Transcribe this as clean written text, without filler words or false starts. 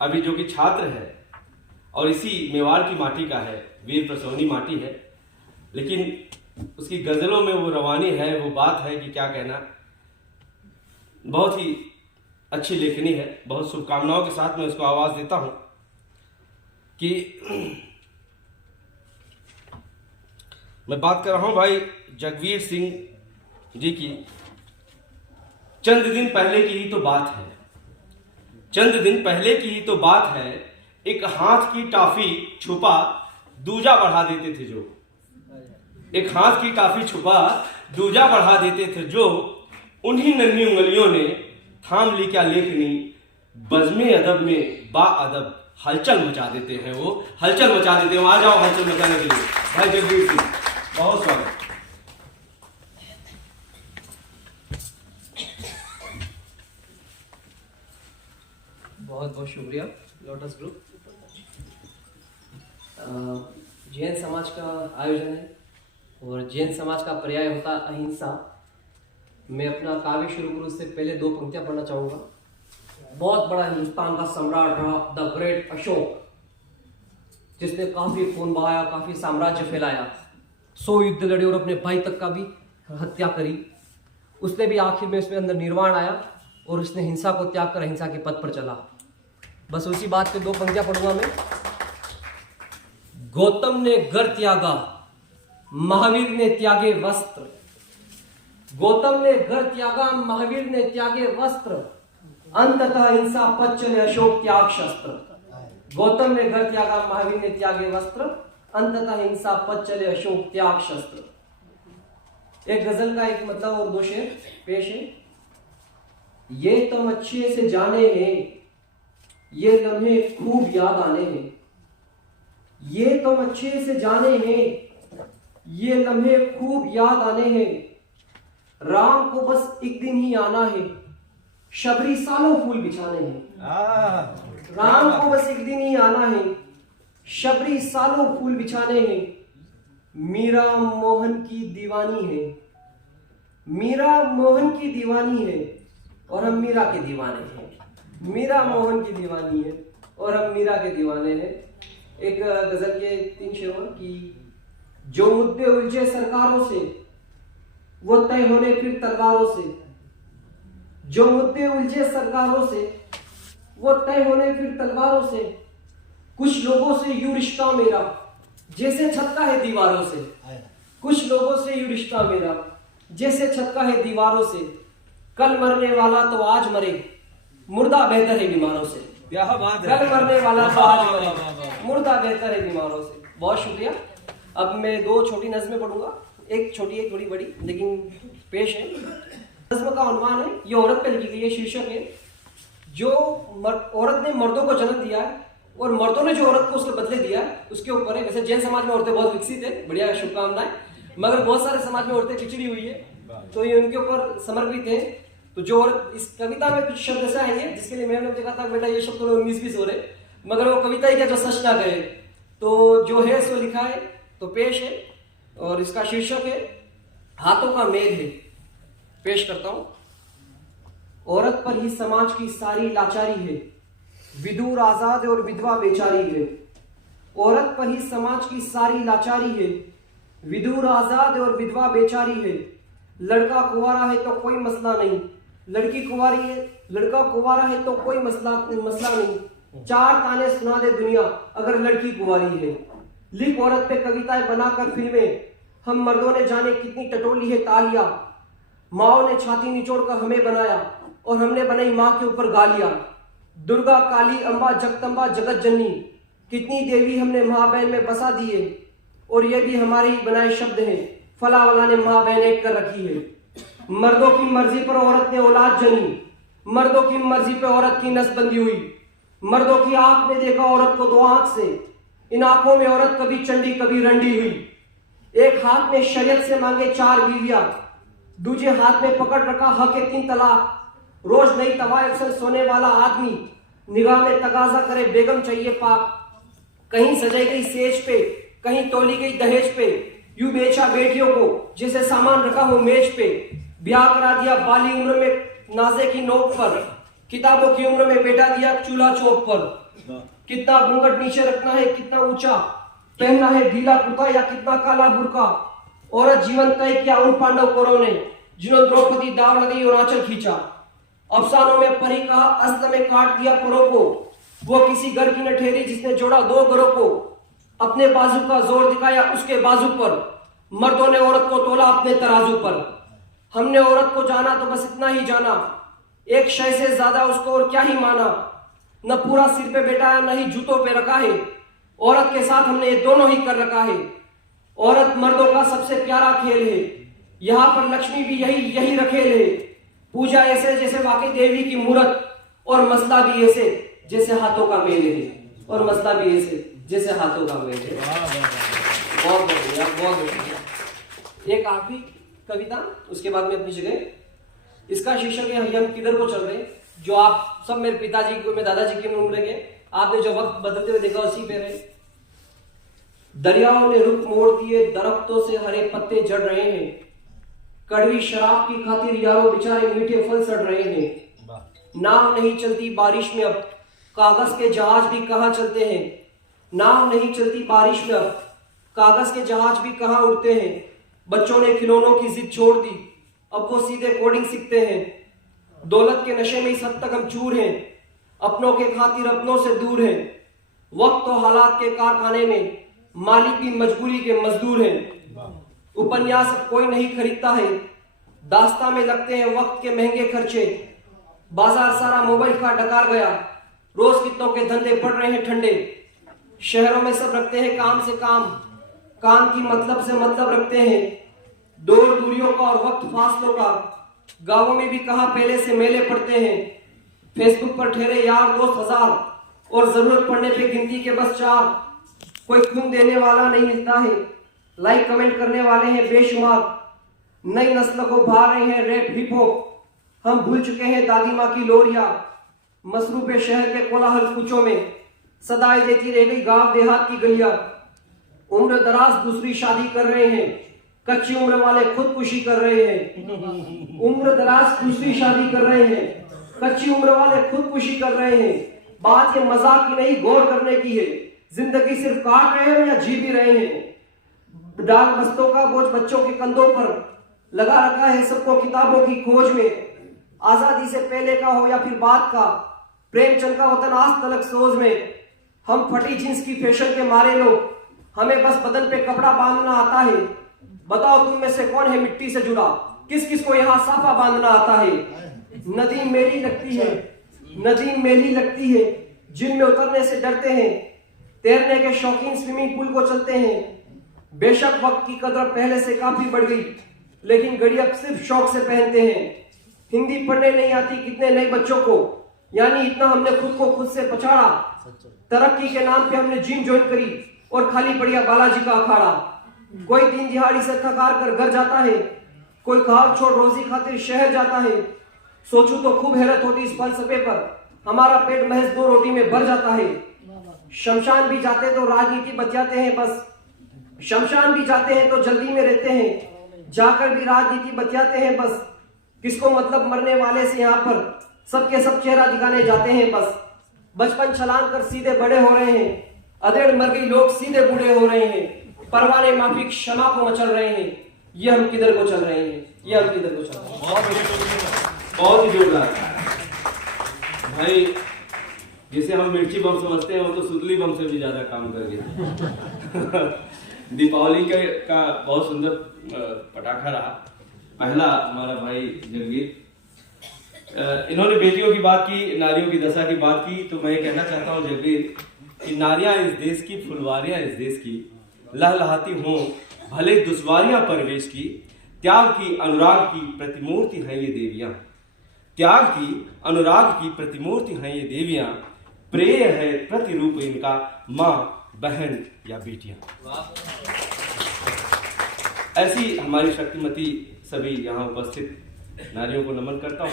अभी जो कि छात्र है और इसी मेवाड़ की माटी का है, वीर प्रसौनी माटी है, लेकिन उसकी गजलों में वो रवानी है, वो बात है कि क्या कहना। बहुत ही अच्छी लेखनी है। बहुत शुभकामनाओं के साथ मैं उसको आवाज देता हूं कि मैं बात कर रहा हूं भाई जगवीर सिंह जी की। चंद दिन पहले की ही तो बात है, चंद दिन पहले की ही तो बात है, एक हाथ की टाफी छुपा दूजा बढ़ा देते थे जो, एक हाथ की टाफी छुपा दूजा बढ़ा देते थे जो, उन्हीं नन्ही उंगलियों ने थाम ली क्या लेखनी, बज़्मे अदब में बा अदब हलचल मचा देते हैं वो, हलचल मचा देते हैं। आ जाओ हलचल मचाने के लिए भाई जगवीर सिंह, बहुत स्वागत। बहुत बहुत शुक्रिया लोटस ग्रुप। जैन समाज का आयोजन है और जैन समाज का पर्याय होता अहिंसा। मैं अपना काव्य शुरू करूँ उससे पहले दो पंक्तियां पढ़ना चाहूँगा। बहुत बड़ा हिंदुस्तान का सम्राट रहा द ग्रेट अशोक, जिसने काफी खून बहाया, काफी साम्राज्य फैलाया, 100 युद्ध लड़े और अपने भाई तक का भी हत्या करी। उसने भी आखिर में उसमें अंदर निर्वाण आया और उसने हिंसा को त्याग कर अहिंसा के पथ पर चला। बस उसी बात पे दो पंक्तियां पढ़ूंगा मैं। गौतम ने घर त्यागा, महावीर ने त्यागे वस्त्र। गौतम ने घर त्यागा, महावीर ने त्यागे वस्त्र, अंततः हिंसा पथ चले अशोक त्याग शस्त्र। गौतम ने घर त्यागा, महावीर ने त्यागे वस्त्र, अंततः हिंसा पथ चले अशोक त्याग शस्त्र। एक गजल का एक मतलब और दो शेर पेश है। ये तुम अच्छे से जाने हैं, ये लम्हे खूब याद आने हैं। ये तुम अच्छे से जाने हैं, ये लम्हे खूब याद आने हैं। राम को बस एक दिन ही आना है, शबरी सालों फूल बिछाने हैं। राम को बस एक दिन ही आना है, शबरी सालों फूल बिछाने हैं। मीरा मोहन की दीवानी है, मीरा मोहन की दीवानी है और हम मीरा के दीवाने हैं। मीरा मोहन की दीवानी है और हम मीरा के दीवाने हैं। एक गजल के 3 शेर की। जो मुद्दे उलझे सरकारों से वो तय होने फिर तलवारों से। जो मुद्दे उलझे सरकारों से वो तय होने फिर तलवारों से। कुछ लोगों से यूं रिश्ता मेरा जैसे छक्का है दीवारों से। कुछ लोगों से यूं रिश्ता मेरा जैसे छक्का है दीवारों से। कल मरने वाला तो आज मरे, मुर्दा बेहतर है बीमारों से। क्या बात है। कल मरने वाला तो आज मरे, मुर्दा बेहतर है बीमारों से। बहुत शुक्रिया। अब मैं दो छोटी नज़में पढ़ूंगा, एक छोटी एक थोड़ी बड़ी, लेकिन पेश है। नज़्म का उन्वान है, ये औरत पे लिखी गई है, शीर्षक है जो औरत ने मर्दों को जन्म दिया है और मर्दों ने जो औरत को उसके बदले दिया है उसके ऊपर है। वैसे जैन समाज में औरतें बहुत विकसित है, बढ़िया, शुभकामनाएं, मगर बहुत सारे समाज में औरतें पिछड़ी हुई है, तो ये उनके ऊपर समर्पित है। तो जो औरत, इस कविता में कुछ शब्द ऐसा है जिसके लिए मैंने कहा था बेटा ये शब्द 19-20 हो रहे, मगर वो कविता ही क्या जो सच ना कहे, तो जो है सो लिखा है, तो पेश है। और इसका शीर्षक है हाथों का मेल है। पेश करता हूं। औरत पर ही समाज की सारी लाचारी है, विदूर आजाद और विधवा बेचारी है। औरत पर ही समाज की सारी लाचारी है, विदूर आजाद और विधवा बेचारी है। लड़का कुंवारा है तो कोई मसला नहीं, लड़की कुंवारी है, लड़का कुंवारा है तो कोई मसला नहीं। 4 ताने सुना दे दुनिया अगर लड़की कुंवारी है। लिख औरत पे कविताएं बनाकर फिल्में, हम मर्दों ने जाने कितनी टटोली है तालियां। माओ ने छाती निचोड़ कर हमें बनाया और हमने बनाई माँ के ऊपर गालियां। दुर्गा, काली, अम्बा, जगदम्बा, जगत जननी, कितनी देवी हमने माँ बहन में बसा दिए और ये भी हमारे ही बनाए शब्द हैं। फला वाला ने माँ बहन एक कर रखी है। मर्दों की मर्जी पर औरत ने औलाद जनी, मर्दों की मर्जी पर औरत की नसबंदी हुई। मर्दों की आंख में देखा औरत को 2 आंख से, इन आंखों में औरत कभी चंडी कभी रंडी हुई। एक हाथ में शरीयत से मांगे 4 बीवियां, दूसरे हाथ में पकड़ रखा हक 3 तलाक। रोज नई तवायफ से सोने वाला आदमी, निगाह में तगाजा करे बेगम चाहिए पाक। कहीं सजाई गई सेज पे, कहीं तोली गई दहेज पे, यूं बेचा बेटियों को जैसे सामान रखा हो मेज पे। ब्याह करा दिया बाली उम्र में नाजे की नोक पर, किताबों की उम्र में बेटा दिया चूल्हा चौक पर। कितना घूंघट नीचे रखना है, कितना ऊंचा पहनना है ढीला कुर्ता या कितना काला बुर्का। औरत जीवन तय किया उन पांडव कौरवों ने जिन्होंने द्रौपदी दाव लगाई और आंचल खींचा। अफसानों में परी कहा अस्त्र में काट दिया परों को। वो किसी घर की न ठहरी जिसने जोड़ा दो घरों को। अपने बाजू का जोर दिखाया उसके बाजू पर। मर्दों ने औरत को तोला अपने तराजू पर। हमने औरत को जाना तो बस इतना ही जाना, एक शय से ज्यादा उसको और क्या ही माना। न पूरा सिर पे बैठाया न ही जूतों पे रखा है, औरत के साथ हमने ये दोनों ही कर रखा है। औरत मर्दों का सबसे प्यारा खेल है, यहाँ पर लक्ष्मी भी यही रखेल है। पूजा ऐसे जैसे वाकई देवी की मूरत, और मसला भी ऐसे जैसे हाथों का मेल है, और मसला भी ऐसे जैसे हाथों का मेल है। बहुत बढ़िया, बहुत बढ़िया। एक आखिरी कविता, उसके बाद में अपनी जगह। इसका शीर्षक है हम किधर को चल रहे। जो आप सब मेरे पिताजी को, मेरे दादाजी की उम्र के, आपने जो वक्त बदलते हुए देखा उसी पे रहे। दरियाओं ने रुख मोड़ दिए, दरख्तों से हरे पत्ते झड़ रहे हैं। कड़वी शराब की खातिर यारों बेचारे मीठे फल सड़ रहे हैं। नाव नहीं चलती बारिश में अब, कागज के जहाज भी कहाँ चलते हैं। नाव नहीं चलती बारिश में अब, कागज के जहाज भी कहाँ उड़ते हैं। बच्चों ने खिलौनों की जिद छोड़ दी, अब वो सीधे कोडिंग सीखते हैं। दौलत के नशे में इस हद तक हम चूर हैं, अपनों के खातिर अपनों से दूर हैं। वक्त तो हालात के कारखाने में, मालिक भी मजबूरी के मजदूर हैं। उपन्यास अब कोई नहीं खरीदता है, दास्तां में लगते हैं वक्त के महंगे खर्चे। बाजार सारा मोबाइल का डकार गया, रोज कितनों के धंधे पड़ रहे हैं ठंडे। शहरों में सब रखते हैं काम से काम, काम की मतलब से मतलब रखते हैं। दूर दूरियों का और वक्त फासलों का, गांवों में भी कहा पहले से मेले पड़ते हैं। फेसबुक पर ठहरे यार दोस्त हजार, और जरूरत पड़ने पे गिनती के बस 4। कोई खून देने वाला नहीं मिलता है, लाइक कमेंट करने वाले हैं बेशुमार। नई नस्ल को भा रहे हैं रैप हिप हॉप, हम भूल चुके हैं दादी माँ की लोरिया। मसरूफे शहर के कोलाहल कूचों में, सदाई देती रह गई गांव देहात की गलियां। उम्र दराज दूसरी शादी कर रहे हैं, कच्ची उम्र वाले खुदकुशी कर रहे हैं। उम्र दराज दूसरी शादी कर रहे हैं, कच्ची उम्र वाले खुदकुशी कर रहे हैं। बात ये मजाक की नहीं, गौर करने की है। जिंदगी सिर्फ काट रहे हैं या जी भी रहे हैं। डाक बस्तों का बोझ बच्चों के कंधों पर लगा रखा है सबको किताबों की खोज में। आजादी से पहले का हो या फिर बाद का, प्रेमचंद का वतन आज तलक सोच में। हम फटी जींस की फैशन के मारे लोग, हमें बस बदन पे कपड़ा बांधना आता है। बताओ तुम में से कौन है मिट्टी से जुड़ा, किस किस को यहाँ साफा बांधना आता है। नदी मेरी लगती है, नदी मेली लगती है, जिनमें उतरने से डरते हैं। तैरने के शौकीन स्विमिंग पूल को चलते हैं। बेशक वक्त की कदर पहले से काफी बढ़ गई, लेकिन घड़ी अब सिर्फ शौक से पहनते हैं। हिंदी पढ़ने नहीं आती कितने नए बच्चों को, यानी इतना हमने खुद को खुद से पछाड़ा। तरक्की के नाम पे हमने जिम ज्वाइन करी और खाली पड़िया बालाजी का अखाड़ा। कोई दिन दिहाड़ी से थकार कर घर जाता है, कोई घर छोड़ रोजी खातिर शहर जाता है। सोचूं तो खूब हैरत होती इस फलसफे पर, हमारा पेट महज 2 रोटी में भर जाता है। शमशान भी जाते तो राजनीति बचाते हैं बस, शमशान भी जाते हैं तो जल्दी में रहते हैं। जाकर भी राजनीति बचाते हैं बस, किसको मतलब मरने वाले से यहाँ पर सबके सब चेहरा दिखाने जाते हैं बस। बचपन छलांग कर सीधे बड़े हो रहे हैं, अधेड़ मर गई लोग सीधे बूढ़े हो रहे हैं। परवाने माफी क्षमा को मचल रहे हैं, ये हम किधर को चल रहे हैं, ये हम किधर को चल रहे हैं। बहुत ही जोरदार भाई। जिसे हम मिर्ची बम समझते हैं वो तो सुतली बम से भी ज्यादा काम कर गया। दीपावली का बहुत सुंदर पटाखा रहा। पहला हमारा भाई जगवीर, इन्होंने बेटियों की बात की, नारियों की दशा की बात की, तो मैं कहना चाहता हूँ जगवीर कि नारियां इस देश की, फुलवारियां इस देश की, लहलहाती हों भले दुश्वारियां परवेश की। त्याग की अनुराग की प्रतिमूर्ति हैं ये देवियां, त्याग की अनुराग की प्रतिमूर्ति हैं ये देवियां। प्रेय है प्रतिरूप इनका, माँ बहन या बेटियां। ऐसी हमारी शक्तिमती सभी यहाँ उपस्थित नारियों को नमन करता हूँ।